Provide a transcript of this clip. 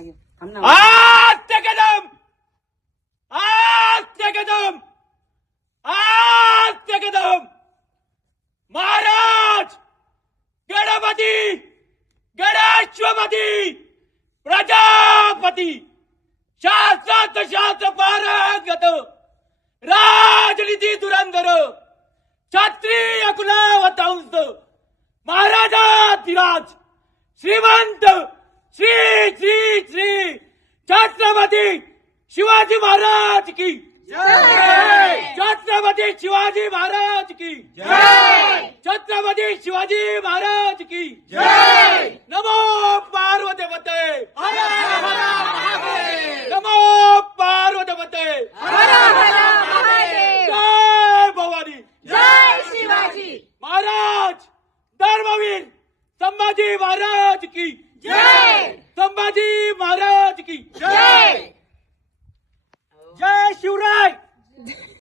थांब ना. आत्य महाराज गणपती गणेशपती प्रजापती शासत शास्त्र पारंगत राजनीती दुरंदर क्षत्रिय कुलावतांस महाराजाधिराज श्रीमंत श्री छत्रपती शिवाजी महाराज की छत्रपती शिवाजी महाराज की छत्रपती शिवाजी महाराज की नमो पार्वतीपते। नमो पार्वतीपते। जय भवानी। जय शिवाजी। महाराज धर्मवीर संभाजी महाराज की जय संभाजी महाराज की जय जय शिवराय